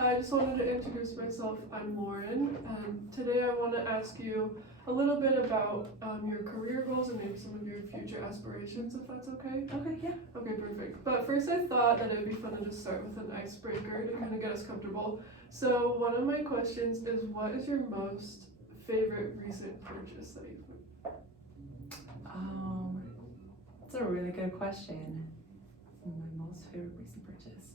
I just wanted to introduce myself. I'm Lauren. Today I want to ask you a little bit about your career goals and maybe some of your future aspirations, if that's okay. Okay, yeah. Okay, perfect. But first I thought that it'd be fun to just start with an icebreaker to kind of get us comfortable. So one of my questions is, what is your most favorite recent purchase that you've made? That's a really good question. My most favorite recent purchase.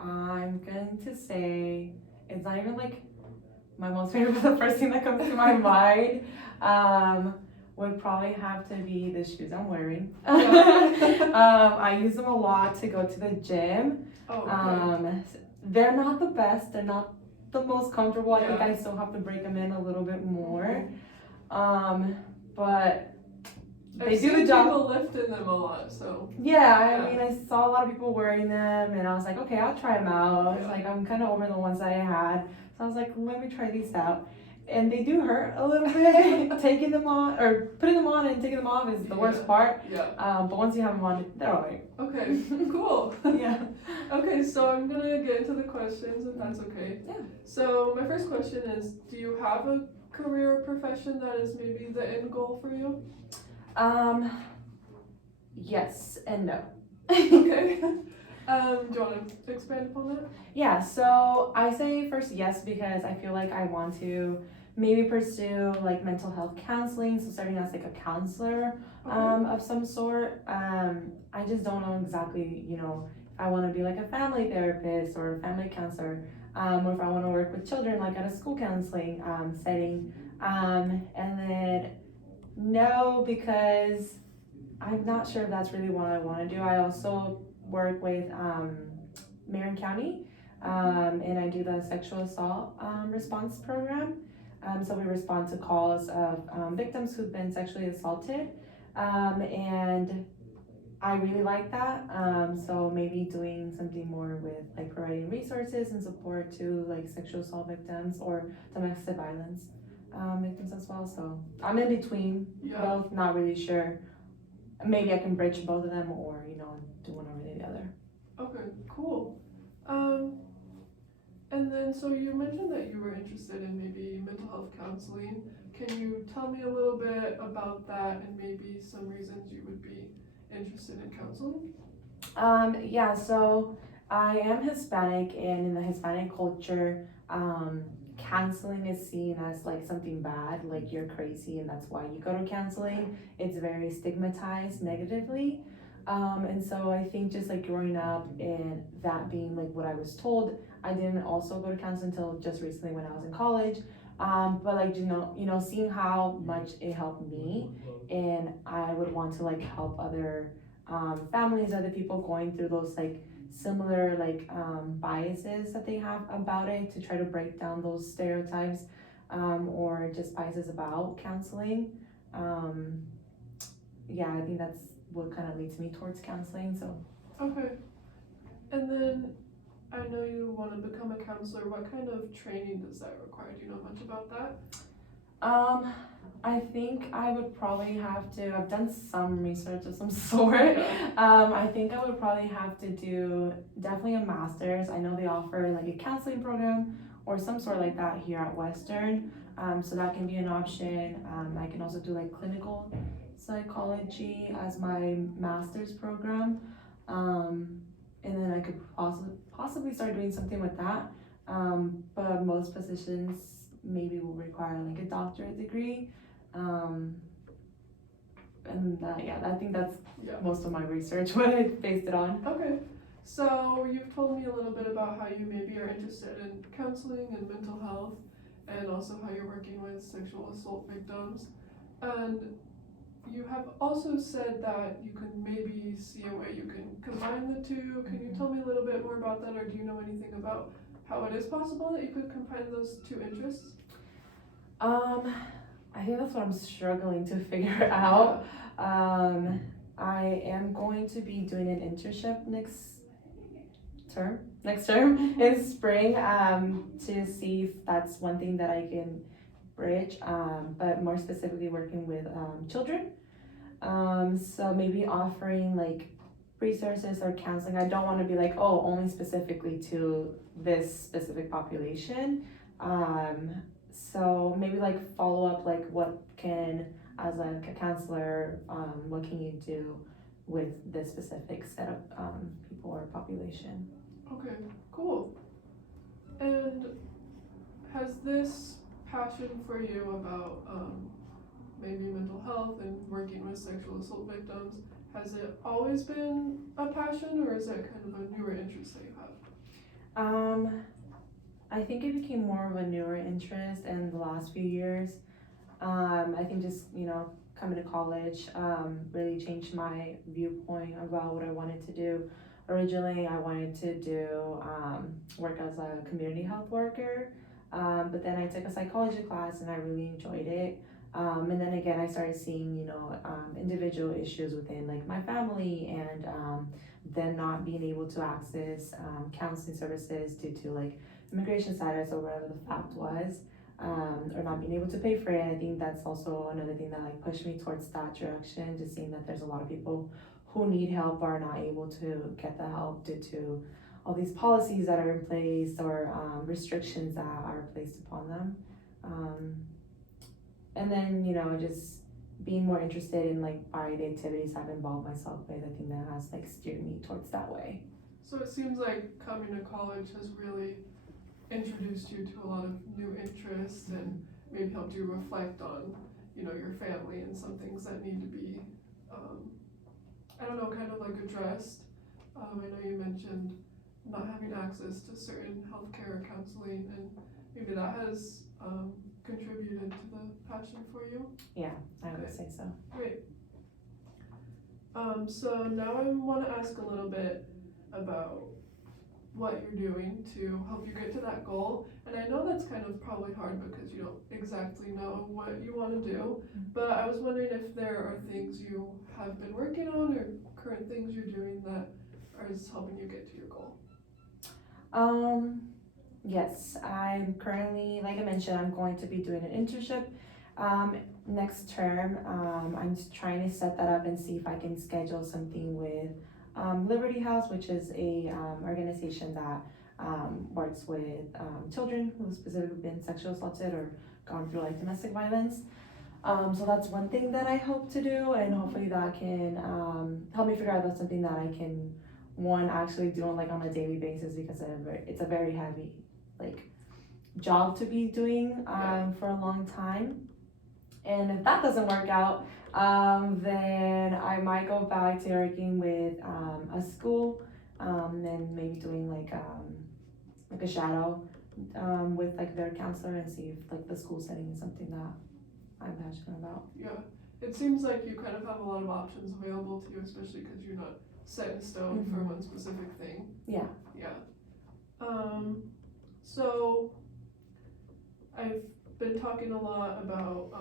I'm going to say it's not even like my most favorite, but the first thing that comes to my mind would probably have to be the shoes I'm wearing. I use them a lot to go to the gym. Oh, okay. They're not the best. They're not the most comfortable. I think Yeah. I still have to break them in a little bit more. But they I've do the seen job. people lift in them a lot, so. Yeah, I mean, I saw a lot of people wearing them, and I was like, okay, I'll try them out. I was Yeah. like, I'm kind of over the ones that I had, so I was like, let me try these out. And they do hurt a little bit. Taking them on, or putting them on and taking them off is the worst part. Yeah. But once you have them on, they're alright. Okay, cool. Yeah. Okay, so I'm gonna get into the questions, if that's okay. Yeah. So my first question is, do you have a career or profession that is maybe the end goal for you? Yes and no. Okay. Do you want to expand upon that? Yeah, so I say first yes because I feel like I want to maybe pursue like mental health counseling, so starting as like a counselor of some sort. I just don't know exactly, if I want to be like a family therapist or a family counselor, or if I want to work with children like at a school counseling setting. And then no, because I'm not sure if that's really what I want to do. I also work with Marin County, and I do the sexual assault response program. So we respond to calls of victims who've been sexually assaulted, and I really like that. So maybe doing something more with like providing resources and support to like sexual assault victims or domestic violence victims as well. So I'm in between both, not really sure. Maybe I can bridge both of them, or do one over the other. Okay, cool. And then so you mentioned that you were interested in maybe mental health counseling. Can you tell me a little bit about that and maybe some reasons you would be interested in counseling? Yeah, so I am Hispanic, and in the Hispanic culture, counseling is seen as like something bad, like you're crazy and that's why you go to counseling. It's very stigmatized negatively. And so I think just like growing up and that being like what I was told, I didn't also go to counseling until just recently when I was in college. But like seeing how much it helped me, and I would want to like help other families, other people going through those like similar like biases that they have about it, to try to break down those stereotypes or just biases about counseling. Yeah, I think that's what kind of leads me towards counseling. So Okay. And then I know you want to become a counselor. What kind of training does that require? Do you know much about that? I think I would probably have to, I've done some research of some sort. I think I would probably have to do definitely a master's. I know they offer like a counseling program or some sort like that here at Western. So that can be an option. I can also do like clinical psychology as my master's program. And then I could possibly start doing something with that. But most positions maybe will require like a doctorate degree. I think that's most of my research, what I based it on. Okay. So you've told me a little bit about how you maybe are interested in counseling and mental health, and also how you're working with sexual assault victims. And you have also said that you can maybe see a way you can combine the two. Can you tell me a little bit more about that, or do you know anything about how it is possible that you could combine those two interests? I think that's what I'm struggling to figure out. I am going to be doing an internship next term in spring, to see if that's one thing that I can bridge, but more specifically working with children. So maybe offering like resources or counseling. I don't want to be like, oh, only specifically to this specific population. So maybe like follow up, like what can, as like a counselor, what can you do with this specific set of people or population? Okay, cool. And has this passion for you about maybe mental health and working with sexual assault victims, has it always been a passion, or is that kind of a newer interest that you have? I think it became more of a newer interest in the last few years. I think just, coming to college really changed my viewpoint about what I wanted to do. Originally, I wanted to do work as a community health worker, but then I took a psychology class and I really enjoyed it. And then again, I started seeing, individual issues within like my family and them not being able to access counseling services due to like immigration status or whatever the fact was, or not being able to pay for it. I think that's also another thing that like pushed me towards that direction, just seeing that there's a lot of people who need help are not able to get the help due to all these policies that are in place or restrictions that are placed upon them. And then, just being more interested in like by the activities I've involved myself with, I think that has like steered me towards that way. So it seems like coming to college has really introduced you to a lot of new interests and maybe helped you reflect on, your family and some things that need to be, kind of like addressed. I know you mentioned not having access to certain healthcare or counseling, and maybe that has contributed to the passion for you. Yeah, I would say so. Great. So now I want to ask a little bit about what you're doing to help you get to that goal. And I know that's kind of probably hard because you don't exactly know what you want to do, but I was wondering if there are things you have been working on or current things you're doing that is helping you get to your goal. Yes, I'm currently, like I mentioned, I'm going to be doing an internship next term. I'm just trying to set that up and see if I can schedule something with Liberty House, which is a organization that works with children who've specifically been sexually assaulted or gone through like domestic violence. So that's one thing that I hope to do, and hopefully that can help me figure out that's something that I can actually do like on a daily basis, because it's a very heavy like job to be doing for a long time. And if that doesn't work out, then I might go back to working with a school, and maybe doing like a shadow with like their counselor, and see if like the school setting is something that I'm passionate about. Yeah, it seems like you kind of have a lot of options available to you, especially because you're not set in stone for one specific thing. Yeah. So I've been talking a lot about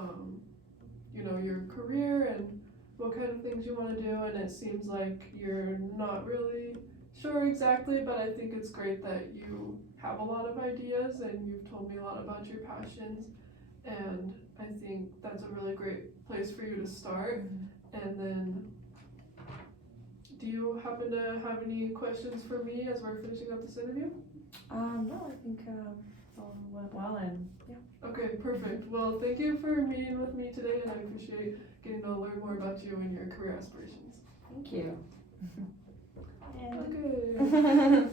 your career and what kind of things you want to do, and it seems like you're not really sure exactly, but I think it's great that you have a lot of ideas and you've told me a lot about your passions, and I think that's a really great place for you to start. And then, do you happen to have any questions for me as we're finishing up this interview? No, I think all went well, and yeah. Okay, perfect. Well, thank you for meeting with me today, and I appreciate getting to learn more about you and your career aspirations. Thank you. Okay.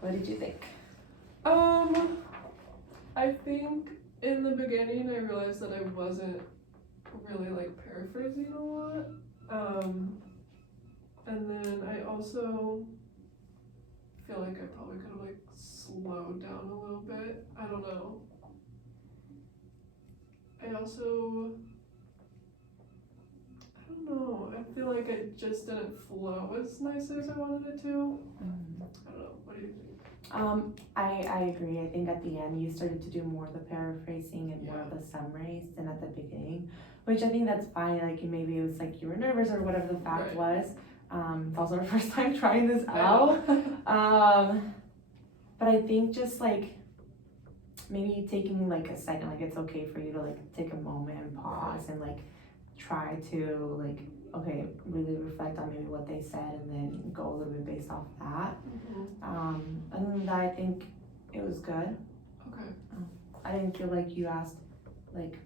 What did you think? I think in the beginning I realized that I wasn't really like paraphrasing a lot. And then I also feel like I probably could have like slowed down a little bit. I don't know. I don't know. I feel like it just didn't flow as nicely as I wanted it to. I don't know. What do you think? I agree. I think at the end you started to do more of the paraphrasing and more of the summaries than at the beginning, which I think that's fine. Like maybe it was like you were nervous or whatever the fact was. It's also our first time trying this out. But I think just like maybe taking like a second, like it's okay for you to like take a moment and pause and like try to like okay, really reflect on maybe what they said and then go a little bit based off that. Other than that, I think it was good. Okay. I didn't feel like you asked like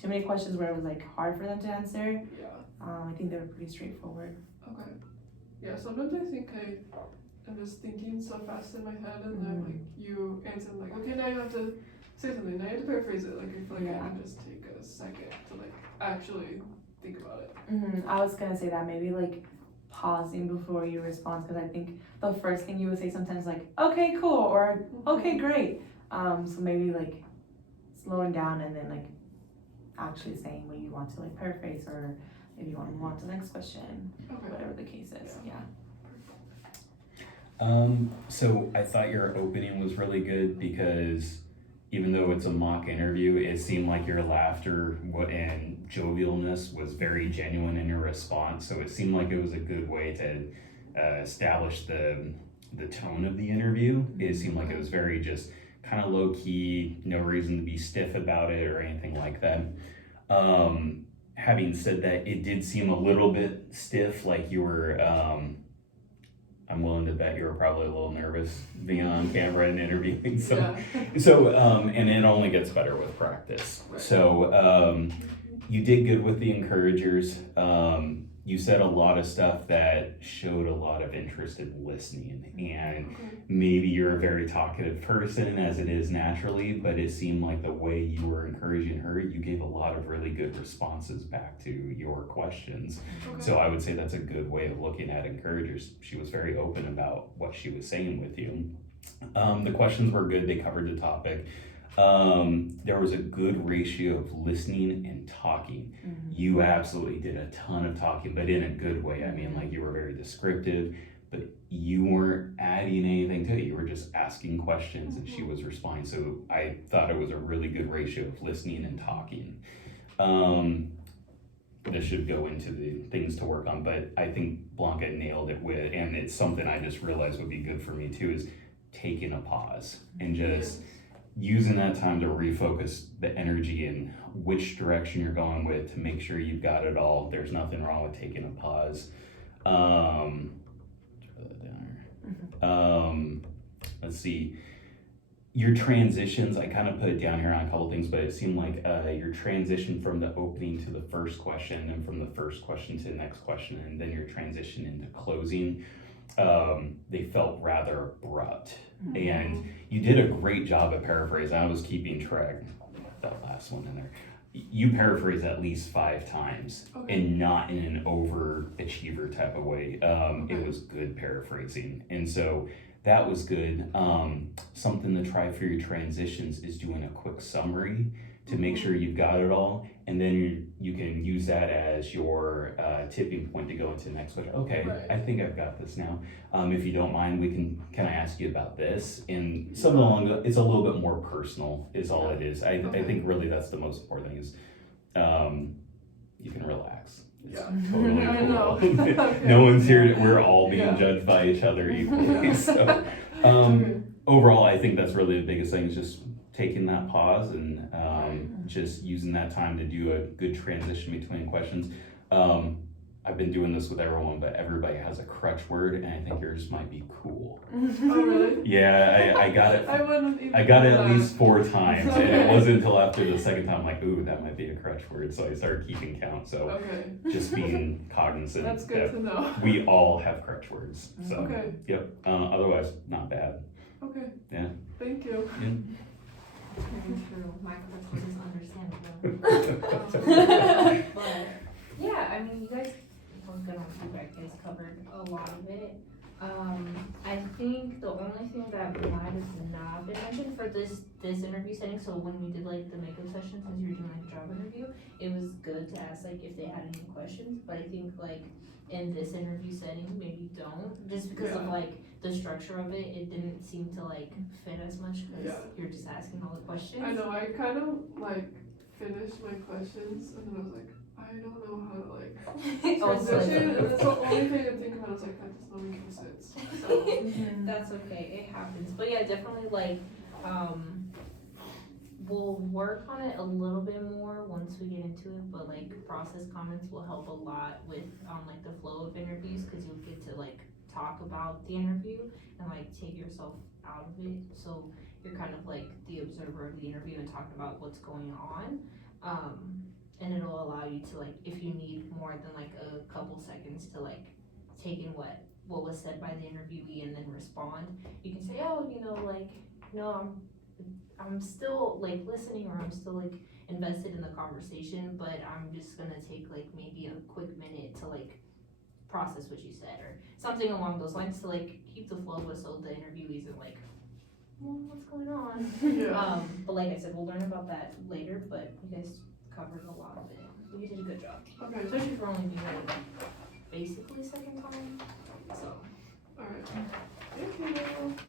too many questions where it was like hard for them to answer. Yeah. I think they were pretty straightforward. Okay. Yeah, sometimes I think I'm just thinking so fast in my head and then like you answer I'm like, okay, now you have to say something, now you have to paraphrase it. Like I feel like I can just take a second to like actually think about it. I was gonna say that maybe like pausing before you respond, because I think the first thing you would say sometimes like, okay, cool, or okay, great. So maybe like slowing down and then like actually saying what you want to like paraphrase, or if you want to move on to the next question, whatever the case is. Yeah. So I thought your opening was really good because even though it's a mock interview, it seemed like your laughter and jovialness was very genuine in your response. So it seemed like it was a good way to establish the tone of the interview. It seemed like it was very just kind of low key, no reason to be stiff about it or anything like that. Having said that, it did seem a little bit stiff, like you were, I'm willing to bet you were probably a little nervous being on camera and interviewing. And it only gets better with practice. Right. So you did good with the encouragers. You said a lot of stuff that showed a lot of interest in listening, and maybe you're a very talkative person as it is naturally, but it seemed like the way you were encouraging her, you gave a lot of really good responses back to your questions. So I would say that's a good way of looking at encouragers. She was very open about what she was saying with you. The questions were good, they covered the topic. There was a good ratio of listening and talking. You absolutely did a ton of talking, but in a good way. I mean, like you were very descriptive, but you weren't adding anything to it. You were just asking questions and she was responding. So I thought it was a really good ratio of listening and talking. This should go into the things to work on, but I think Blanca nailed it with, and it's something I just realized would be good for me too, is taking a pause and just using that time to refocus the energy in which direction you're going with to make sure you've got it all. There's nothing wrong with taking a pause. Let's see. Your transitions, I kind of put it down here on a couple things, but it seemed like your transition from the opening to the first question, and from the first question to the next question, and then your transition into closing, they felt rather abrupt. And you did a great job at paraphrasing. I was keeping track. That last one in there. You paraphrased at least 5 times, and not in an overachiever type of way. It was good paraphrasing, and so that was good. Something to try for your transitions is doing a quick summary to make sure you've got it all, and then you can use that as your tipping point to go into the next question. Okay, I think I've got this now. If you don't mind, can I ask you about this? And something along it's a little bit more personal is all it is. I think really that's the most important thing is you can relax. It's totally cool. No one's here, we're all being judged by each other equally. So overall, I think that's really the biggest thing is just taking that pause and just using that time to do a good transition between questions. I've been doing this with everyone, but everybody has a crutch word, and I think yours might be cool. Oh, really? Yeah, I got it. I got it at least 4 times, and it wasn't until after the second time I'm like, ooh, that might be a crutch word. So I started keeping count. So just being cognizant. That's good to know. We all have crutch words. So yep. Otherwise, not bad. Okay. Yeah. Thank you. Yeah. Very true. My crutch is understandable. But yeah, I mean, you guys, we're gonna feedback. You guys covered a lot of it. I think the only thing that might have not been mentioned for this interview setting, so when we did like the makeup session, since you were doing like a job interview, it was good to ask like if they had any questions, but I think like in this interview setting, maybe don't, just because of like the structure of it, it didn't seem to like fit as much because you're just asking all the questions. I know, I kind of like finished my questions and then I was like, I don't know how to like transition, and that's the only thing I'm thinking about. I was like, that does not make any sense. So That's okay, it happens. But yeah, definitely like we'll work on it a little bit more once we get into it, but like process comments will help a lot with, like the flow of interviews, cause you'll get to like talk about the interview and like take yourself out of it, so you're kind of like the observer of the interview and talk about what's going on. And it'll allow you to like, if you need more than like a couple seconds to like take in what was said by the interviewee and then respond, you can say, oh, you know, like, no, I'm still like listening, or I'm still like invested in the conversation, but I'm just gonna take like maybe a quick minute to like process what you said, or something along those lines, to like keep the flow with, so the interviewees are like, well, what's going on? Yeah. But like I said, we'll learn about that later, but you guys covered a lot of it. You did a good job, Okay, especially for only being like basically second time, so. alright. Thank you.